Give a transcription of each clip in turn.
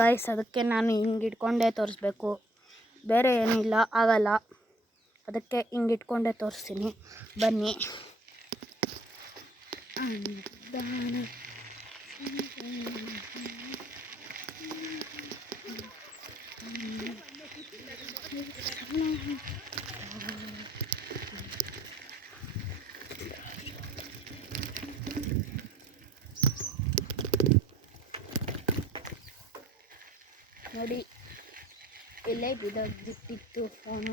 Guys, ಅದಕ್ಕೆ ನಾನು ಹಿಂಗೆ ಇಟ್ಕೊಂಡೇ ತೋರಿಸ್ಬೇಕು, ಬೇರೆ ಏನಿಲ್ಲ ಆಗಲ್ಲ. ಅದಕ್ಕೆ ಹಿಂಗೆ ಇಟ್ಕೊಂಡೇ ತೋರಿಸ್ತೀನಿ, ಬನ್ನಿ. ನೋಡಿ, ಇಲ್ಲೇ ಬಿಟ್ಟಿತ್ತು ಫೋನು.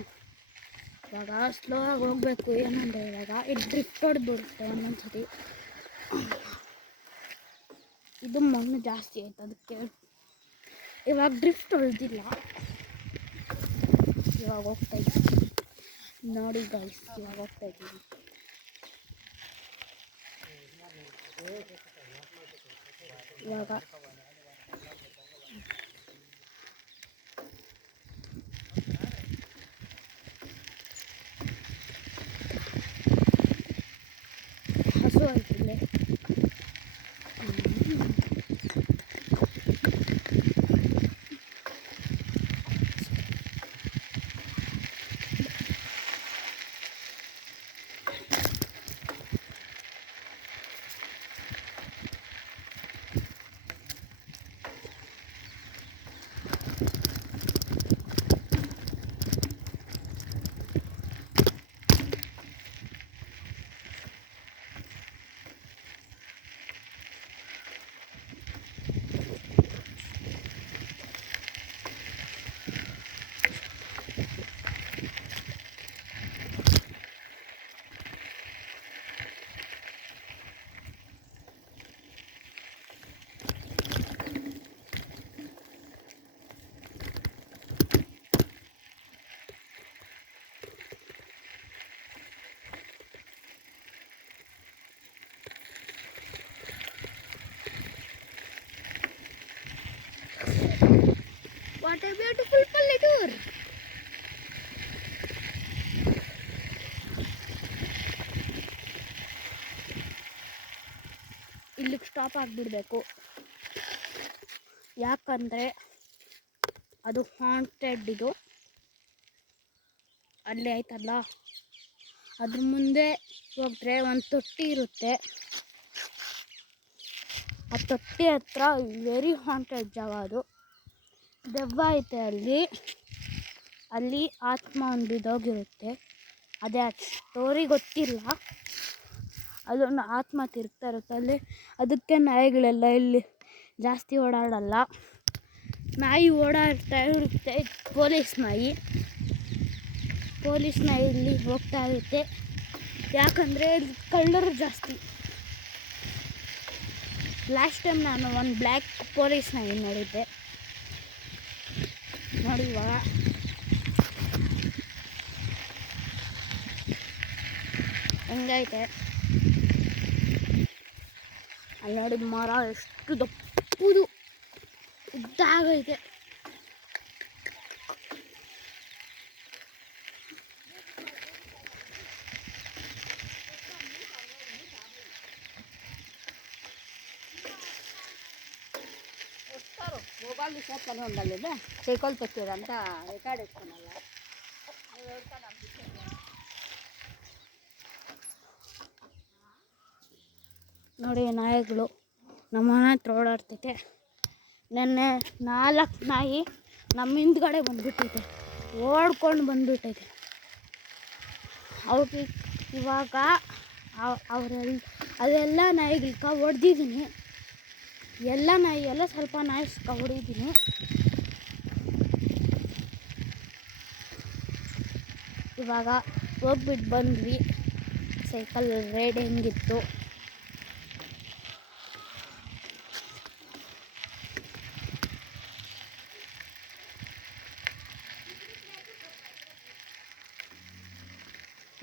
ಇವಾಗ ಸ್ಲೋ ಆಗಿ ಹೋಗ್ಬೇಕು. ಏನಂದರೆ ಇವಾಗ ಇದು ಡ್ರಿಫ್ಟ್ ಹೊಡೆದ್ಬಿಡುತ್ತೆ ಒಂದೊಂದ್ಸತಿ. ಇದು ಮಣ್ಣು ಜಾಸ್ತಿ ಆಯ್ತು, ಅದಕ್ಕೆ ಇವಾಗ ಡ್ರಿಫ್ಟ್ ಹೊಡೆದಿಲ್ಲ. ಇವಾಗ ಹೋಗ್ತಾ ಇದ್ದೀನಿ ನೋಡಿ ಗೈಸ್, ಇವಾಗ ಹೋಗ್ತಾ ಇದ್ದೀನಿ. ಇವಾಗ ಹಸು ಆಯ್ತಿಲ್ಲ. What a beautiful Palletour! ಇಲ್ಲಿಗೆ ಸ್ಟಾಪ್ ಆಗಿಬಿಡ್ಬೇಕು, ಯಾಕಂದರೆ ಅದು ಹಾಂಟೆಡ್. ಇದು ಅಲ್ಲೇ ಆಯ್ತಲ್ಲ, ಅದ್ರ ಮುಂದೆ ಹೋದರೆ ಒಂದು ತೊಟ್ಟಿ ಇರುತ್ತೆ. ಆ ತೊಟ್ಟಿ ಹತ್ರ ವೆರಿ ಹಾಂಟೆಡ್ ಜಾಗ. ಅದು ದೆವ್ವ ಐತೆ ಅಲ್ಲಿ ಆತ್ಮ ಒಂದು ಬಿದ್ದೋಗಿರುತ್ತೆ. ಅದೇ ಆ ಸ್ಟೋರಿ ಗೊತ್ತಿಲ್ಲ. ಅದೊಂದು ಆತ್ಮ ತಿರುಗ್ತಾ ಇರುತ್ತೆ ಅಲ್ಲಿ. ಅದಕ್ಕೆ ನಾಯಿಗಳೆಲ್ಲ ಇಲ್ಲಿ ಜಾಸ್ತಿ ಓಡಾಡಲ್ಲ. ನಾಯಿ ಓಡಾಡ್ತಾ ಇರುತ್ತೆ, ಪೊಲೀಸ್ ನಾಯಿ ಇಲ್ಲಿ ಹೋಗ್ತಾ ಇರುತ್ತೆ. ಯಾಕಂದರೆ ಇಲ್ಲಿ ಕಳ್ಳರು ಜಾಸ್ತಿ. ಲಾಸ್ಟ್ ಟೈಮ್ ನಾನು ಒಂದು ಬ್ಲ್ಯಾಕ್ ಪೊಲೀಸ್ ನಾಯಿ ನೋಡಿದ್ದೆ ನೋಡಿ. ಇವಾಗ ಹೆಂಗೈತೆ ಅಲ್ಲಿ ನೋಡಿ, ಮರ ಎಷ್ಟು ದಪ್ಪದು ಉದ್ದಾಗೈತೆ. ಮೊಬೈಲ್ ಸೇರ್ಕೊಂಡು ಒಂದಲ್ಲಿದೆ ಸೈಕಲ್ ತೆಕ್ಕಿರಂತ ರೆಕಾರ್ಡ್ ಇಟ್ಕೊಳಲ್ಲ. ನೋಡಿ, ನಾಯಿಗಳು ನಮ್ಮ ಮನೆ ಹತ್ರ ಓಡಾಡ್ತೈತೆ. ನೆನ್ನೆ 4 ನಾಯಿ ನಮ್ಮ ಹಿಂದ್ಗಡೆ ಬಂದುಬಿಟ್ಟೈತೆ, ಓಡ್ಕೊಂಡು ಬಂದುಬಿಟ್ಟೈತೆ. ಅವ್ರಿಗೆ ಇವಾಗ ಅದೆಲ್ಲ ನಾಯಿಗಳ್ಕ ಹೊಡೆದಿದ್ದೀನಿ. ಎಲ್ಲ ಸ್ವಲ್ಪ ನಾಯಿ ಹೊಡಿದ್ದೀನಿ. ಇವಾಗ ಹೋಗ್ಬಿಟ್ಟು ಬಂದ್ವಿ. ಸೈಕಲ್ ರೈಡ್ ಹೆಂಗಿತ್ತು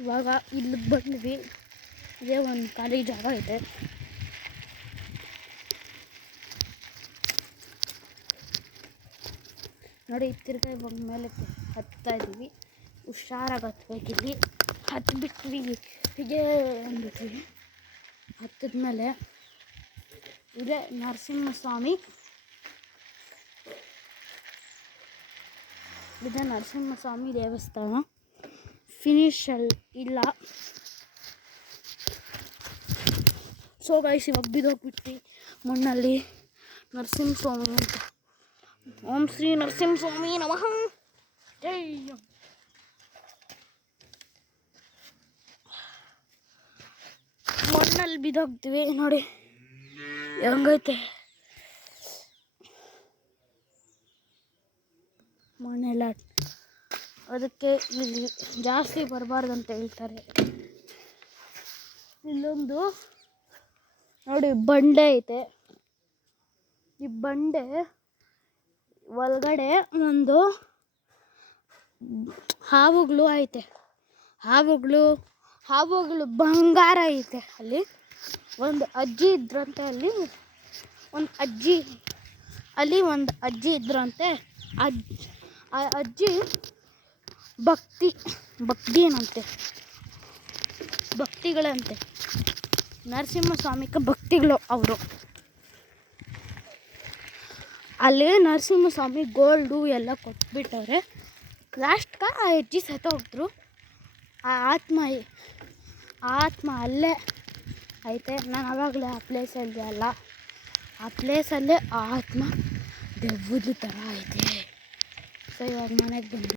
ಇವಾಗ ಇಲ್ಲಿಗೆ ಬಂದ್ವಿ. ಇದೇ ಒಂದು ಖಾಲಿ ಜಾಗ ಇದೆ. ನೋಡಿ, ತಿರ್ಗಿ ಇವಾಗ ಮೇಲೆ ಹತ್ತಾ ಇದ್ದೀವಿ. ಹುಷಾರಾಗಿ ಹತ್ಬೇಕಿಲ್ಲಿ. ಹತ್ಬಿಟ್ವಿ, ಹೀಗೆ ಅಂದ್ಬಿಟ್ವಿ. ಹತ್ತಿದ್ಮೇಲೆ ಇದೇ ನರಸಿಂಹಸ್ವಾಮಿ ಇದು ನರಸಿಂಹಸ್ವಾಮಿ ದೇವಸ್ಥಾನ ಫಿನಿಶಲ್ಲಿ ಇಲ್ಲ. ಸೊ ಗೈಸ್ ಇವಾಗ ಬಿದ್ದೋಗ್ಬಿಟ್ಟು ಮಣ್ಣಲ್ಲಿ ನರಸಿಂಹಸ್ವಾಮಿ ಅಂತ. ಓಂ ಶ್ರೀ ನರಸಿಂಹಸ್ವಾಮಿ ನಮಃ. ಜೈ. ಮಣ್ಣಲ್ಲಿ ಬಿದ್ದೋಗ್ತೀವಿ ನೋಡಿ ಹೆಂಗೈತೆ ಮಣ್ಣೆಲ್ಲ. ಅದಕ್ಕೆ ಇಲ್ಲಿ ಜಾಸ್ತಿ ಬರಬಾರ್ದಂತ ಹೇಳ್ತಾರೆ. ಇಲ್ಲೊಂದು ನೋಡಿ ಬಂಡೆ ಐತೆ. ಈ ಬಂಡೆ ಒಳಗಡೆ ಒಂದು ಹಾವುಗಳು ಐತೆ. ಹಾವುಗಳು ಬಂಗಾರ ಐತೆ. ಅಲ್ಲಿ ಒಂದು ಅಜ್ಜಿ ಇದ್ರಂತೆ. ಒಂದು ಅಜ್ಜಿ ಇದ್ರಂತೆ. ಆ ಅಜ್ಜಿ ಭಕ್ತಿಗಳಂತೆ. ನರಸಿಂಹಸ್ವಾಮಿಗೆ ಭಕ್ತಿಗಳು ಅವರು. ಅಲ್ಲಿ ನರಸಿಂಹಸ್ವಾಮಿ ಗೋಲ್ಡು ಎಲ್ಲ ಕೊಟ್ಬಿಟ್ಟವ್ರೆ. ಲಾಸ್ಟ್ಗೆ ಆ ಅಜ್ಜಿ ಸತ್ತೋಗಿದ್ರು. ಆ ಆತ್ಮ ಅಲ್ಲೇ ಐತೆ. ನಾನು ಆವಾಗಲೇ ಆ ಪ್ಲೇಸಲ್ಲಿ ಅಲ್ಲ, ಆ ಪ್ಲೇಸಲ್ಲೇ ಆ ಆತ್ಮ ದೆವ್ವದ ಥರ ಐತೆ. ಸೊ ಇವಾಗ ಮನೆಗೆ ಬಂದು